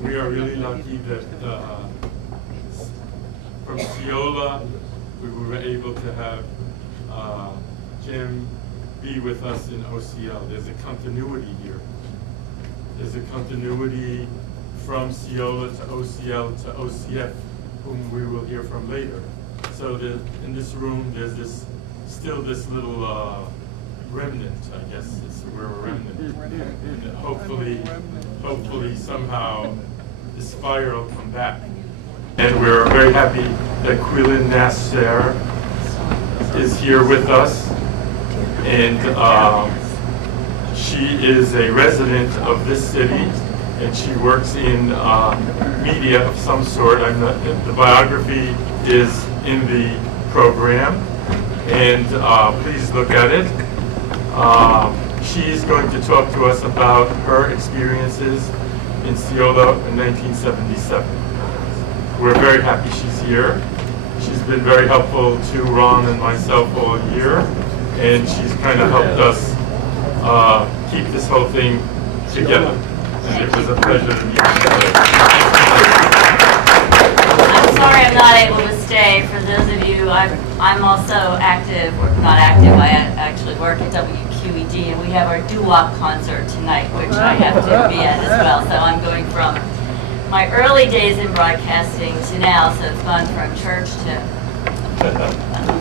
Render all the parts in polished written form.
we are really lucky that from CEOYLA, we were able to have Jim be with us in OCL. There's a continuity here. There's a continuity from CEOYLA to OCL to OCF, whom we will hear from later. So in this room, there's still this little remnant, I guess. We're a remnant. And hopefully somehow this fire will come back. And we're very happy that Kweilin Nassar is here with us. And she is a resident of this city, and she works in media of some sort. The biography is in the program, and please look at it. She's going to talk to us about her experiences in CEOYLA in 1977. We're very happy she's here. She's been very helpful to Ron and myself all year, and she's kind of helped us keep this whole thing together. And it was a pleasure to meet you today. I'm sorry I'm not able to stay. For those of you, I'm also active, or not active, I actually work at WQED, and we have our doo-wop concert tonight, which I have to be at as well. So I'm going from my early days in broadcasting to now, so it's gone from church to...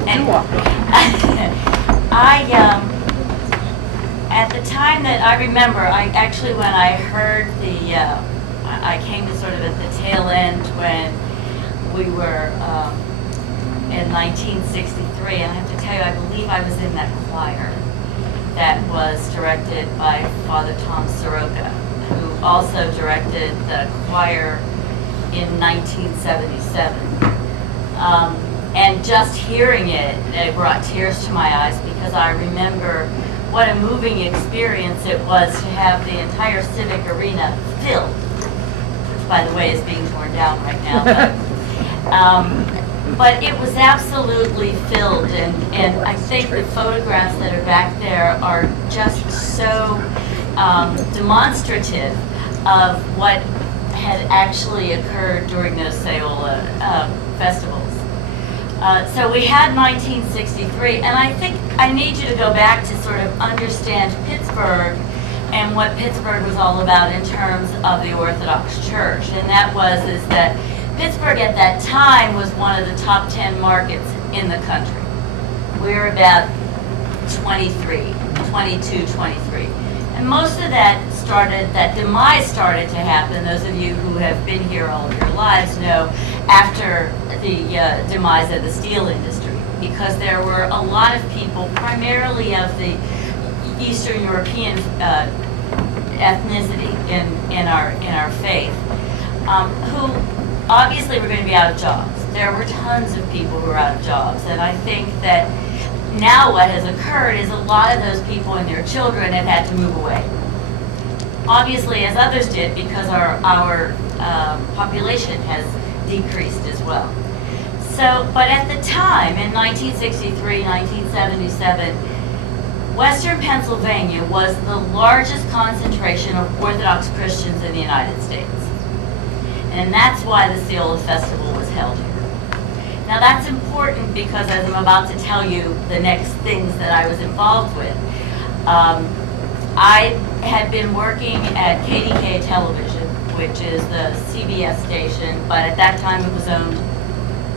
Anyway. At the time that I remember, when I heard I came to sort of at the tail end when we were in 1963, and I have to tell you, I believe I was in that choir that was directed by Father Tom Soroka, who also directed the choir in 1977. And just hearing it brought tears to my eyes, because I remember what a moving experience it was to have the entire civic arena filled, which, by the way, is being torn down right now. But it was absolutely filled, and I think the photographs that are back there are just so demonstrative of what had actually occurred during those CEOYLA festivals. So we had 1963, and I think I need you to go back to sort of understand Pittsburgh and what Pittsburgh was all about in terms of the Orthodox Church. And that is that Pittsburgh at that time was one of the top 10 markets in the country. We were about 22, 23. And most of that demise started to happen, those of you who have been here all of your lives know, after the demise of the steel industry, because there were a lot of people, primarily of the Eastern European ethnicity in our faith, who obviously were going to be out of jobs. There were tons of people who were out of jobs, and I think that now what has occurred is a lot of those people and their children have had to move away. Obviously, as others did, because our population has decreased as well. So, but at the time, in 1963, 1977, Western Pennsylvania was the largest concentration of Orthodox Christians in the United States. And that's why the CEOYLA Festival was held here. Now that's important because, as I'm about to tell you the next things that I was involved with, I had been working at KDK Television, which is the CBS station, but at that time it was owned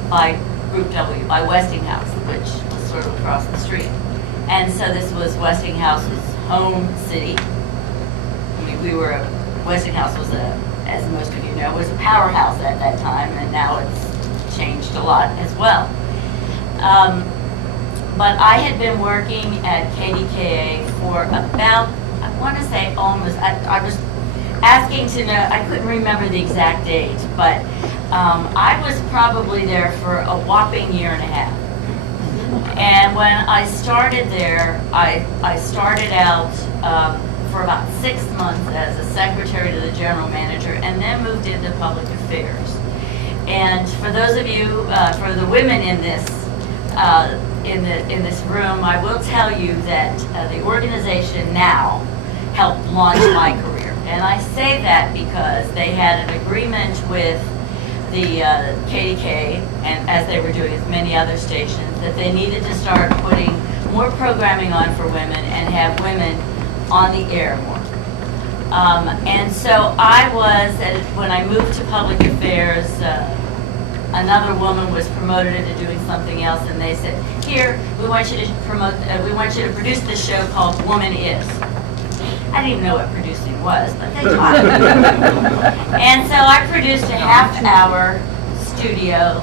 by Group W, by Westinghouse, which was sort of across the street. And so this was Westinghouse's home city. I mean, Westinghouse was as most of you know, was a powerhouse at that time, and now it's changed a lot as well. But I had been working at KDKA for about, I want to say almost, I was asking to know, I couldn't remember the exact date, but I was probably there for a whopping year and a half. And when I started there, I started out for about 6 months as a secretary to the general manager, and then moved into public affairs. And for those of you, for the women in this room, I will tell you that the organization now helped launch my career. And I say that because they had an agreement with the KDK, and as they were doing with many other stations, that they needed to start putting more programming on for women and have women on the air more. And so I was, when I moved to public affairs, another woman was promoted into doing something else, and they said, "Here, we want you to produce this show called Woman Is." I didn't even know what producing was, but they taught me. And so I produced a half-hour studio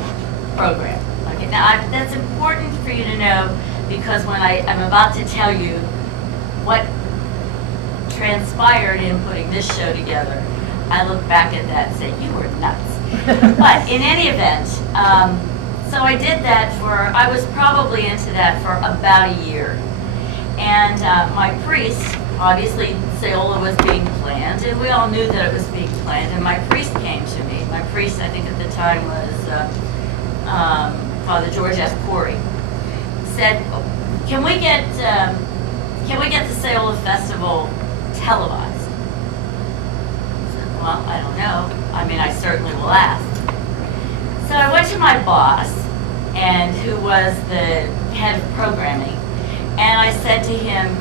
program. Okay, now that's important for you to know, because when I'm about to tell you what transpired in putting this show together, I look back at that and say, you were nuts. But in any event, so I did that I was probably into that for about a year. And my priest, obviously CEOYLA was being planned, and we all knew that it was being planned, and my priest came to me. My priest, I think at the time, was Father George S. Corey. Said, can we get the CEOYLA Festival televised? I said, well, I don't know. I mean, I certainly will ask. So I went to my boss, and who was the head of programming, and I said to him,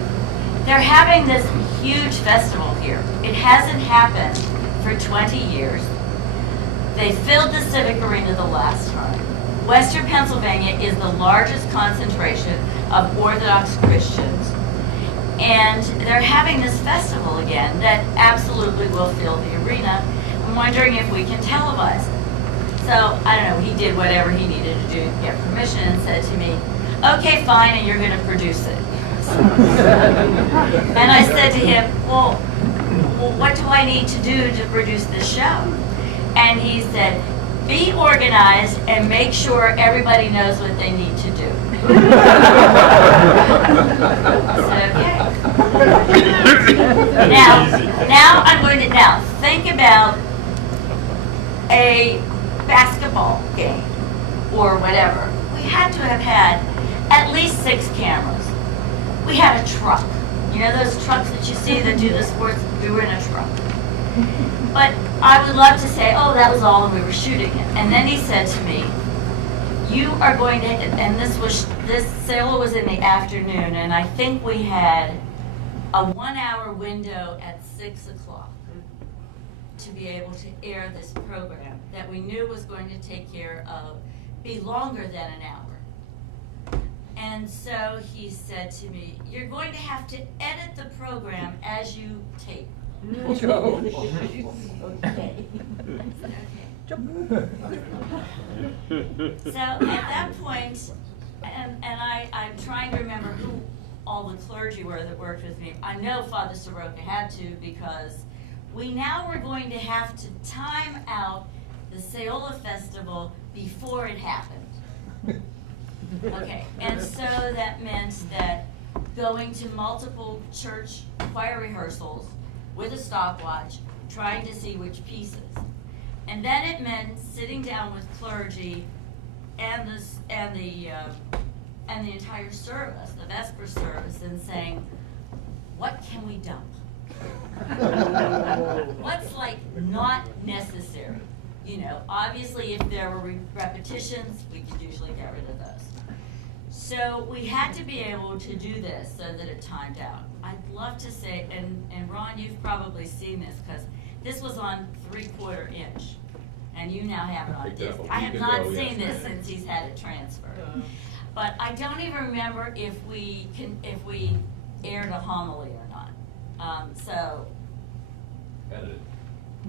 they're having this huge festival here. It hasn't happened for 20 years. They filled the Civic Arena the last time. Western Pennsylvania is the largest concentration of Orthodox Christians. And they're having this festival again that absolutely will fill the arena. I'm wondering if we can televise it. So, I don't know, he did whatever he needed to do to get permission and said to me, okay, fine, and you're going to produce it. And I said to him, well, what do I need to do to produce this show? And he said, be organized and make sure everybody knows what they need to do. I said, okay. Now I'm going to think about a basketball game or whatever. We had to have had at least 6 cameras. We had a truck. You know those trucks that you see that do the sports? We were in a truck. But I would love to say, oh, that was all and we were shooting it. And then he said to me, you are going to, and this CEOYLA was in the afternoon, and I think we had a 1-hour window at 6 o'clock to be able to air this program that we knew was going to be longer than an hour. And so he said to me, you're going to have to edit the program as you tape. Okay. So at that point, and I'm trying to remember who all the clergy were that worked with me. I know Father Soroka had to, because we now were going to have to time out the CEOYLA Festival before it happened. Okay, and so that meant that going to multiple church choir rehearsals with a stopwatch, trying to see which pieces. And then it meant sitting down with clergy and the entire service, the Vesper service, and saying, what can we dump? What's like not necessary? You know, obviously if there were repetitions, we could usually get rid of those. So we had to be able to do this so that it timed out. I'd love to say, and Ron, you've probably seen this, because this was on 3/4 inch, and you now have it on disc. I have not seen this since he's had it transferred. But I don't even remember if we aired a homily or not. So.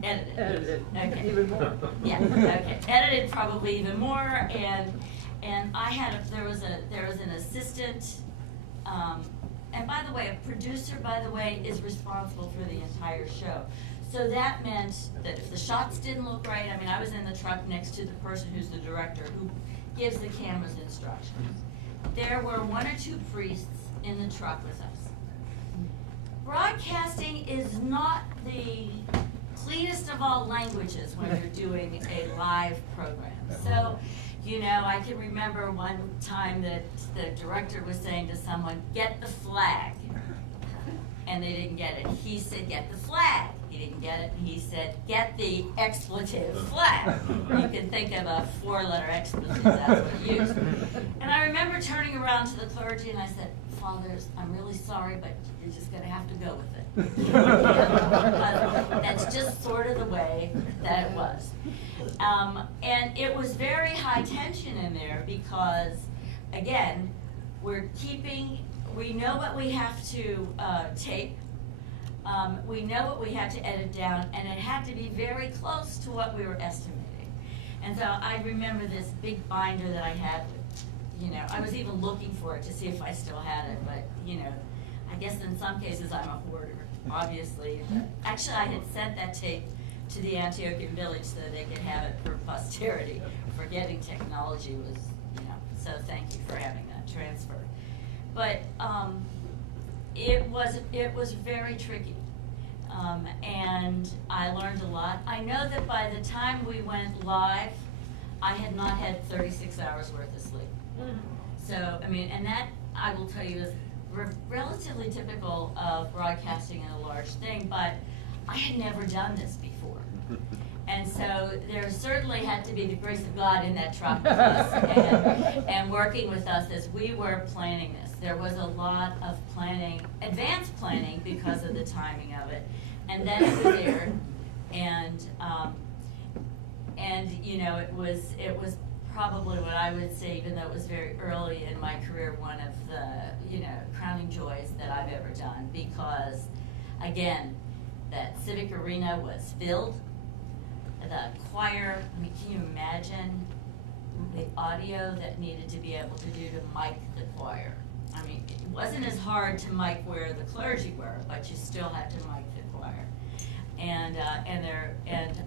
Edited. Okay. Even more. Yeah. Okay. Edited probably even more, and there was an assistant. And by the way, a producer, by the way, is responsible for the entire show. So that meant that if the shots didn't look right, I mean, I was in the truck next to the person who's the director, who gives the cameras instructions. There were 1 or 2 priests in the truck with us. Broadcasting is not the cleanest of all languages when you're doing a live program. So, you know, I can remember one time that the director was saying to someone, get the flag. And they didn't get it. He said, get the flag. He he didn't get it, and he said, "Get the expletive flag." You can think of a 4-letter expletive, that's what he used. And I remember turning around to the clergy and I said, "Fathers, I'm really sorry, but you're just going to have to go with it." That's just sort of the way that it was. And it was very high tension in there because, again, we know what we have to tape, we know what we had to edit down, and it had to be very close to what we were estimating. And so I remember this big binder that I had with, I was even looking for it to see if I still had it, but, I guess in some cases I'm a hoarder, obviously. But actually, I had sent that tape to the Antiochian village so that they could have it for posterity. Forgetting technology was, so thank you for having that transfer. But it was very tricky, and I learned a lot. I know that by the time we went live, I had not had 36 hours worth of sleep. So, and that, I will tell you, is relatively typical of broadcasting in a large thing, but I had never done this before. And so there certainly had to be the grace of God in that truck with us and working with us as we were planning this. There was a lot of planning, advanced planning, because of the timing of it. And then it was aired, and it was probably what I would say, even though it was very early in my career, one of the crowning joys that I've ever done, because again, that civic arena was filled. The choir, can you imagine the audio that needed to be able to do to mic the choir? It wasn't as hard to mic where the clergy were, but you still had to mic the choir. And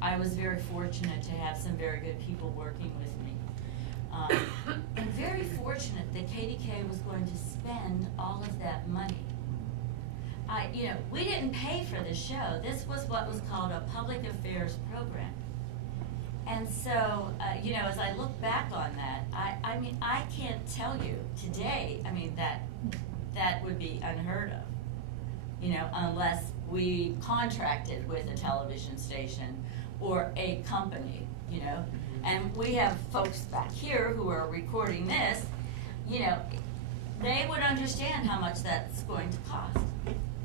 I was very fortunate to have some very good people working with me. And very fortunate that KDK was going to spend all of that money. We didn't pay for the show. This was what was called a public affairs program. And so, as I look back on that, I can't tell you today, that would be unheard of, unless we contracted with a television station or a company, And we have folks back here who are recording this, they would understand how much that's going to cost.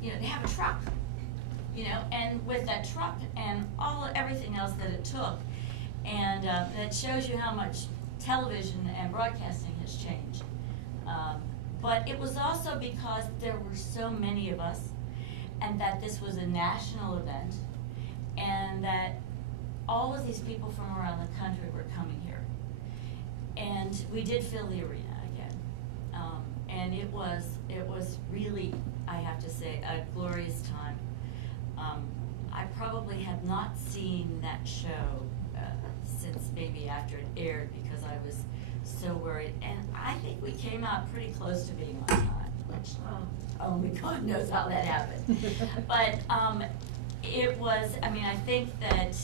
They have a truck, and with that truck and everything else that it took, and that shows you how much television and broadcasting has changed. But it was also because there were so many of us, and that this was a national event, and that all of these people from around the country were coming here. And we did fill the arena again. And it was really, I have to say, a glorious time. I probably have not seen that show since maybe after it aired, because I was so worried. And I think we came out pretty close to being on time, which only God knows how that happened. But it was, I think that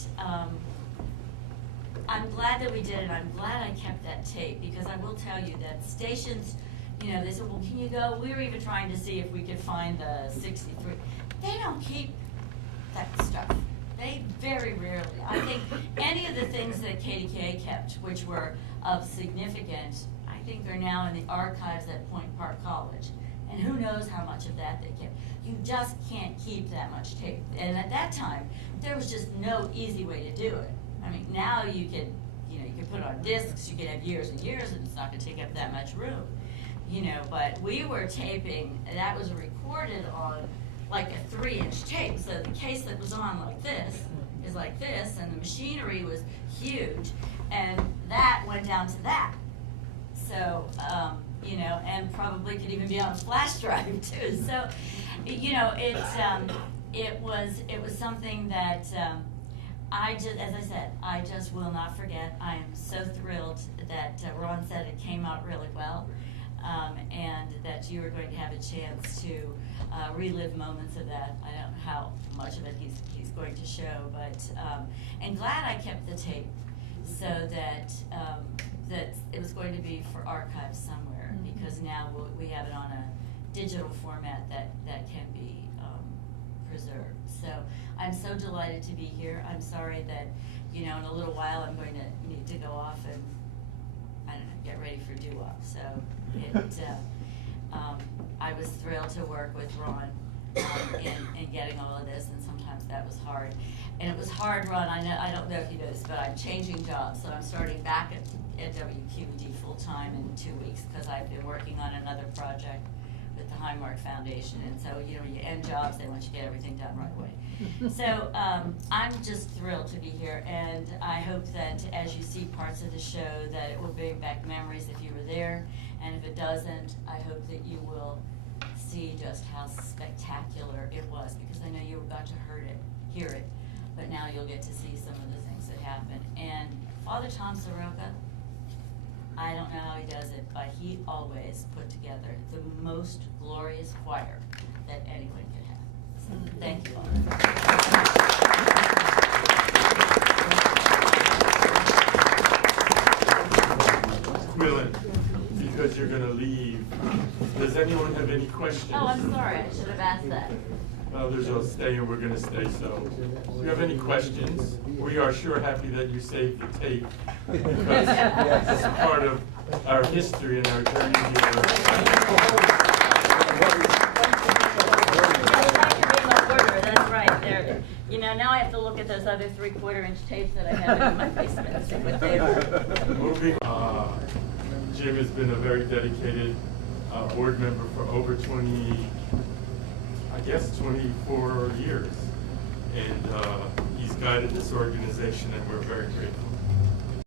I'm glad that we did it. I'm glad I kept that tape, because I will tell you that stations, they said, well, can you go? We were even trying to see if we could find the 63. They don't keep that stuff. They very rarely. I think any of the things that KDKA kept, which were of significance, I think are now in the archives at Point Park College. And who knows how much of that they kept. You just can't keep that much tape. And at that time, there was just no easy way to do it. Now you could, you could put it on discs, you could have years and years, and it's not going to take up that much room. But we were taping, that was recorded on like a 3-inch tape. So the case that was on like this is like this, and the machinery was huge, and that went down to that. So, and probably could even be on a flash drive too. So, it was something that as I said, I just will not forget. I am so thrilled that Ron said it came out really well, and that you are going to have a chance to relive moments of that. I don't know how much of it he's going to show, but and glad I kept the tape so that that it was going to be for archives somewhere, because now we have it on a digital format that can be preserved. So I'm so delighted to be here. I'm sorry that, you know, in a little while I'm going to need to go off and, I don't know, get ready for doo-wop. So I was thrilled to work with Ron in getting all of this, and sometimes that was hard. And it was hard, Ron, I don't know if you know this, but I'm changing jobs. So I'm starting back at WQED full-time in 2 weeks because I've been working on another project with the Highmark Foundation. And so, you know, you end jobs, they want you to get everything done right away. So I'm just thrilled to be here, and I hope that as you see parts of the show that it will bring back memories if you were there, and if it doesn't, I hope that you will see just how spectacular it was, because I know you got to hear it, but now you'll get to see some of the things that happened. And Father Tom Soroka, I don't know how he does it, but he always put together the most glorious choir that anyone could have. So thank you, Father. Kweilin, because you're going to leave, does anyone have any questions? Oh, I'm sorry, I should have asked that. Others will stay and we're going to stay, so if you have any questions, we are sure happy that you saved the tape, because this is part of our history and our journey here. That's right. There, you know, now I have to look at those other 3/4-inch tapes that I have in my basement and see what they are. Moving, Jim has been a very dedicated board member for over 24 years, and he's guided this organization, and we're very grateful.